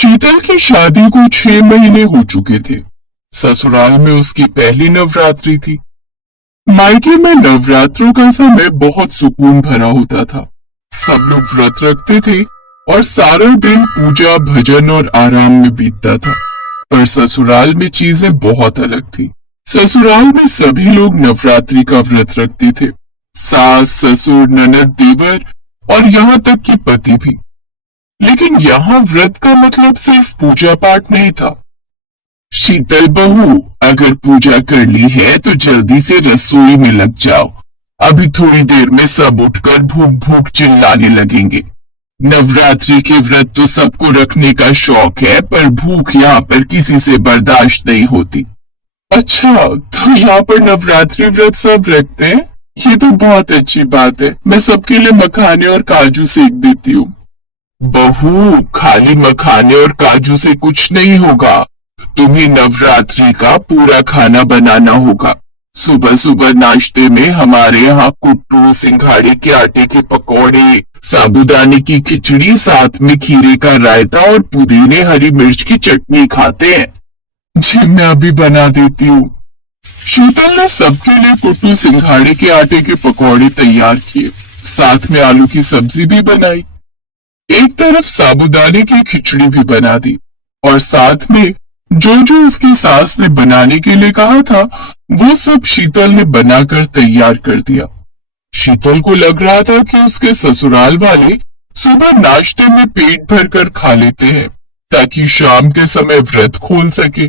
शीतल की शादी को 6 महीने हो चुके थे। ससुराल में उसकी पहली नवरात्रि थी। मायके में नवरात्रों का समय बहुत सुकून भरा होता था। सब लोग व्रत रखते थे और सारा दिन पूजा भजन और आराम में बीतता था। पर ससुराल में चीजें बहुत अलग थी। ससुराल में सभी लोग नवरात्रि का व्रत रखते थे। सास, ससुर, ननद, देवर और यहाँ तक कि पति भी। लेकिन यहाँ व्रत का मतलब सिर्फ पूजा पाठ नहीं था। शीतल बहू, अगर पूजा कर ली है तो जल्दी से रसोई में लग जाओ। अभी थोड़ी देर में सब उठकर भूख भूख चिल्लाने लगेंगे। नवरात्रि के व्रत तो सबको रखने का शौक है, पर भूख यहाँ पर किसी से बर्दाश्त नहीं होती। अच्छा, तो यहाँ पर नवरात्रि व्रत सब रखते हैं? ये तो बहुत अच्छी बात है। मैं सबके लिए मखाने और काजू सेक देती हूँ। बहू, खाली मखाने और काजू से कुछ नहीं होगा। तुम्हें नवरात्रि का पूरा खाना बनाना होगा। सुबह सुबह नाश्ते में हमारे यहाँ कुट्टू, सिंघाड़े के आटे के पकौड़े, साबूदाने की खिचड़ी, साथ में खीरे का रायता और पुदीने हरी मिर्च की चटनी खाते हैं। जी, मैं अभी बना देती हूँ। शीतल ने सबके लिए कुट्टू, सिंघाड़े के आटे के पकौड़े तैयार किए। साथ में आलू की सब्जी भी बनाई। एक तरफ साबूदाने की खिचड़ी भी बना दी और साथ में जो जो उसकी सास ने बनाने के लिए कहा था वो सब शीतल ने बनाकर तैयार कर दिया। शीतल को लग रहा था कि उसके ससुराल वाले सुबह नाश्ते में पेट भर कर खा लेते हैं ताकि शाम के समय व्रत खोल सके।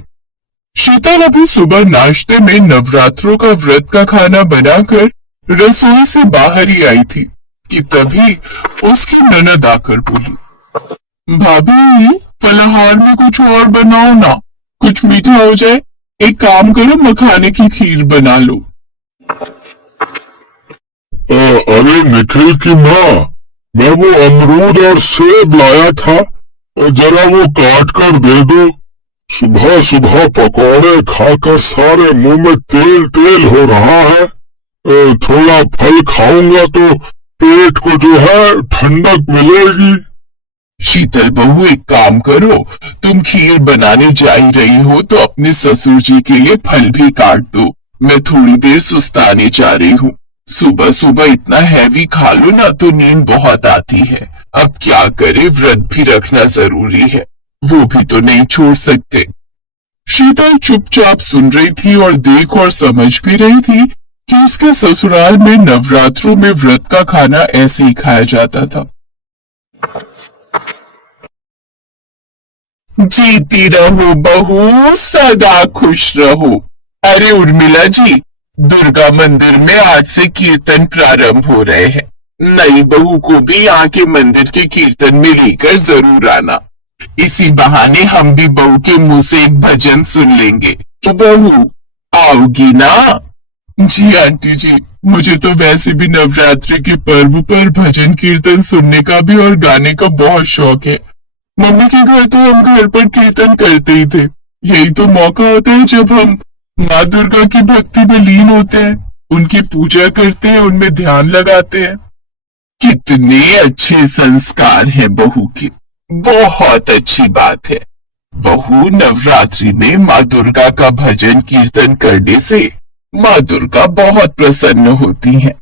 शीतल अभी सुबह नाश्ते में नवरात्रों का व्रत का खाना बनाकर रसोई से बाहर ही आई थी कि तभी उसकी ननद आकर बोली, भाभी, फलाहार में कुछ और बनाओ ना, कुछ मीठा हो जाए। एक काम करो, मखाने की खीर बना लो। अरे निखिल की माँ, मैं वो अमरूद और सेब लाया था, जरा वो काट कर दे दो। सुबह सुबह पकौड़े खाकर सारे मुंह में तेल तेल हो रहा है। थोड़ा फल खाऊंगा तो पेट को जो है ठंडक मिलेगी। शीतल बहू, एक काम करो, तुम खीर बनाने जा ही रही हो तो अपने ससुर जी के लिए फल भी काट दो। मैं थोड़ी देर सुस्ताने जा रही हूँ। सुबह सुबह इतना हैवी खा लो ना तो नींद बहुत आती है। अब क्या करे, व्रत भी रखना जरूरी है, वो भी तो नहीं छोड़ सकते। शीतल चुपचाप सुन रही थी और देख और समझ भी रही थी कि उसके ससुराल में नवरात्रों में व्रत का खाना ऐसे ही खाया जाता था। जीती रहो बहू, सदा खुश रहो। अरे उर्मिला जी, दुर्गा मंदिर में आज से कीर्तन प्रारंभ हो रहे हैं। नई बहू को भी यहाँ के मंदिर के कीर्तन में लेकर जरूर आना। इसी बहाने हम भी बहू के मुंह से एक भजन सुन लेंगे। तो बहू आओगी ना? जी आंटी जी, मुझे तो वैसे भी नवरात्रि के पर्व पर भजन कीर्तन सुनने का भी और गाने का बहुत शौक है। मम्मी के घर तो हम घर पर कीर्तन करते ही थे। यही तो मौका होता है जब हम माँ दुर्गा की भक्ति में लीन होते हैं, उनकी पूजा करते हैं, उनमें ध्यान लगाते हैं। कितने अच्छे संस्कार हैं बहू के, बहुत अच्छी बात है। बहू, नवरात्रि में माँ दुर्गा का भजन कीर्तन करने से माँ दुर्गा बहुत प्रसन्न होती हैं।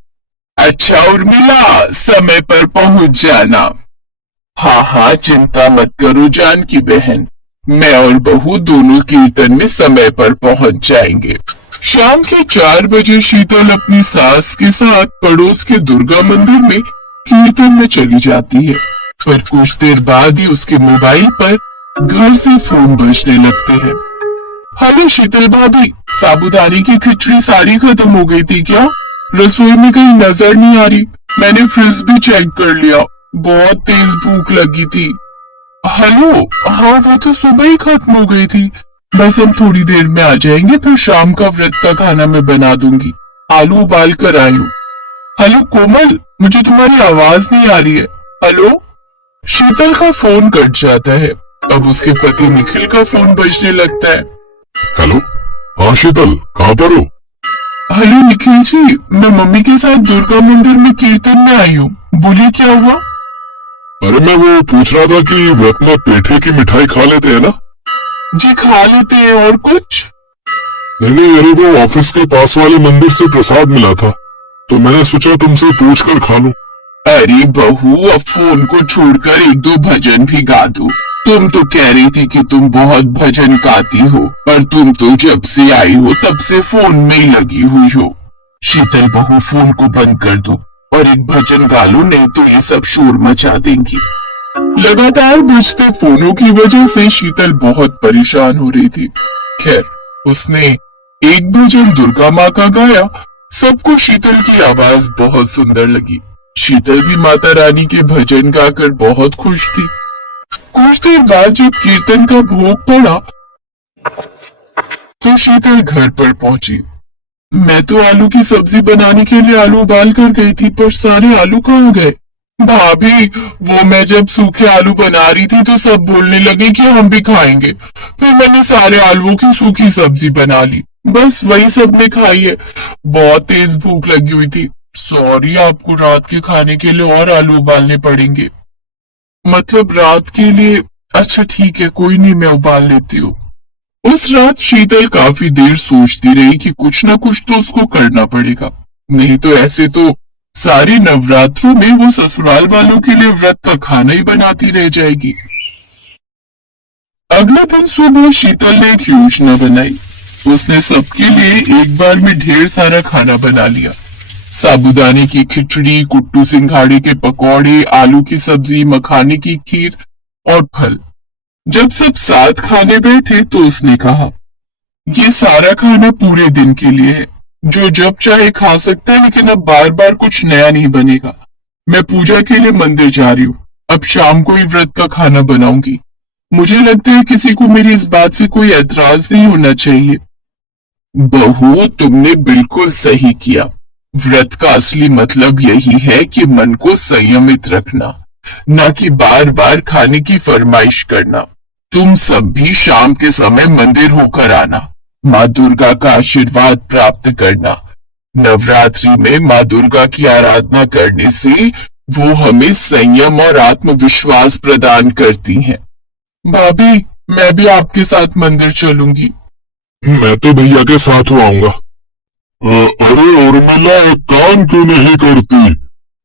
अच्छा उर्मिला, समय पर पहुंच जाना। हाँ हाँ, चिंता मत करो जानकी बहन, मैं और बहू दोनों कीर्तन में समय पर पहुंच जाएंगे। शाम के 4 बजे शीतल अपनी सास के साथ पड़ोस के दुर्गा मंदिर में कीर्तन में चली जाती है। पर कुछ देर बाद ही उसके मोबाइल पर घर से फोन बजने लगते हैं। हेलो शीतल भाभी, साबूदाने की खिचड़ी सारी खत्म हो गई थी क्या? रसोई में कहीं नजर नहीं आ रही। मैंने फ्रिज भी चेक कर लिया, बहुत तेज भूख लगी थी। हेलो, हाँ वो तो सुबह ही खत्म हो गई थी। बस हम थोड़ी देर में आ जाएंगे, फिर शाम का व्रत का खाना मैं बना दूंगी। आलू उबाल कर आई हूँ। हेलो कोमल, मुझे तुम्हारी आवाज नहीं आ रही है। हेलो। शीतल का फोन कट जाता है। अब उसके पति निखिल का फोन बजने लगता है। हेलो, हाँ शीतल, कहाँ पर हो? हेलो निखिल जी, मैं मम्मी के साथ दुर्गा मंदिर में कीर्तन में आई हूँ। बोलिए क्या हुआ? अरे मैं वो पूछ रहा था कि व्रत में पेठे की मिठाई खा लेते हैं ना? जी खा लेते हैं, और कुछ? नहीं, मेरे को ऑफिस के पास वाले मंदिर से प्रसाद मिला था, तो मैंने सोचा तुमसे पूछ कर खा लूं। अरे बहू, अब फोन को छोड़कर एक दो भजन भी गा दो। तुम तो कह रही थी कि तुम बहुत भजन गाती हो, पर तुम तो जब से आई हो तब से फोन में ही लगी हुई हो। शीतल बहू, फोन को बंद कर दो और एक भजन गा लो, नहीं तो ये सब शोर मचा देंगी। लगातार बजते फोनों की वजह से शीतल बहुत परेशान हो रही थी। खैर, उसने एक भजन दुर्गा माँ का गाया। सबको शीतल की आवाज बहुत सुंदर लगी। शीतल भी माता रानी के भजन गाकर बहुत खुश थी। कुछ देर बाद जब कीर्तन का भोग पड़ा तो शीतल घर पर पहुंची। मैं तो आलू की सब्जी बनाने के लिए आलू उबाल कर गई थी, पर सारे आलू कहाँ गए? भाभी, वो मैं जब सूखे आलू बना रही थी तो सब बोलने लगे कि हम भी खाएंगे। फिर मैंने सारे आलूओं की सूखी सब्जी बना ली, बस वही सबने खाई है। बहुत तेज भूख लगी हुई थी। सॉरी, आपको रात के खाने के लिए और आलू उबालने पड़ेंगे। मतलब रात के लिए? अच्छा ठीक है, कोई नहीं, मैं उबाल लेती हूँ। उस रात शीतल काफी देर सोचती रही कि कुछ ना कुछ तो उसको करना पड़ेगा, नहीं तो ऐसे तो सारे नवरात्रों में वो ससुराल वालों के लिए व्रत का खाना ही बनाती रह जाएगी। अगले दिन सुबह शीतल ने एक योजना बनाई। उसने सबके लिए एक बार में ढेर सारा खाना बना लिया। साबूदाने की खिचड़ी, कुट्टू सिंघाड़े के पकौड़े, आलू की सब्जी, मखाने की खीर और फल। जब सब साथ खाने बैठे तो उसने कहा, ये सारा खाना पूरे दिन के लिए है, जो जब चाहे खा सकता है, लेकिन अब बार बार कुछ नया नहीं बनेगा। मैं पूजा के लिए मंदिर जा रही हूँ, अब शाम को ही व्रत का खाना बनाऊंगी। मुझे लगता है किसी को मेरी इस बात से कोई एतराज नहीं होना चाहिए। बहू, तुमने बिल्कुल सही किया। व्रत का असली मतलब यही है कि मन को संयमित रखना, न कि बार बार खाने की फरमाइश करना। तुम सब भी शाम के समय मंदिर होकर आना, माँ दुर्गा का आशीर्वाद प्राप्त करना। नवरात्रि में माँ दुर्गा की आराधना करने से वो हमें संयम और आत्मविश्वास प्रदान करती हैं। भाभी, मैं भी आपके साथ मंदिर चलूंगी। मैं तो भैया के साथ आऊंगा। अरे उर्मिला, एक काम क्यों नहीं करती?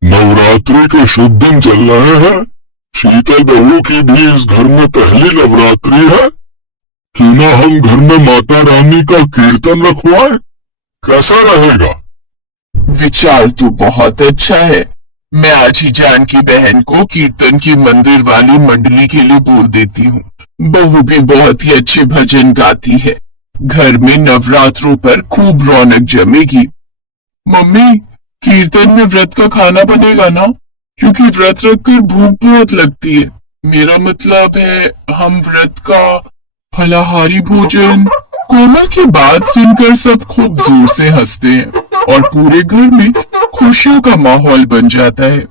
नवरात्रि के शुभ दिन चल रहे हैं, शीतल बहू की भी इस घर में पहली नवरात्रि है। क्यों ना हम घर में माता रानी का कीर्तन रखवाएं? कैसा रहेगा? विचार तो बहुत अच्छा है। मैं आज ही जानकी बहन को कीर्तन की मंदिर वाली मंडली के लिए बोल देती हूँ। बहू भी बहुत ही अच्छे भजन गाती है। घर में नवरात्रों पर खूब रौनक जमेगी। मम्मी, कीर्तन में व्रत का खाना बनेगा ना? क्योंकि व्रत रखकर भूख बहुत लगती है। मेरा मतलब है, हम व्रत का फलाहारी भोजन। कोमल की बात सुनकर सब खूब जोर से हंसते हैं और पूरे घर में खुशियों का माहौल बन जाता है।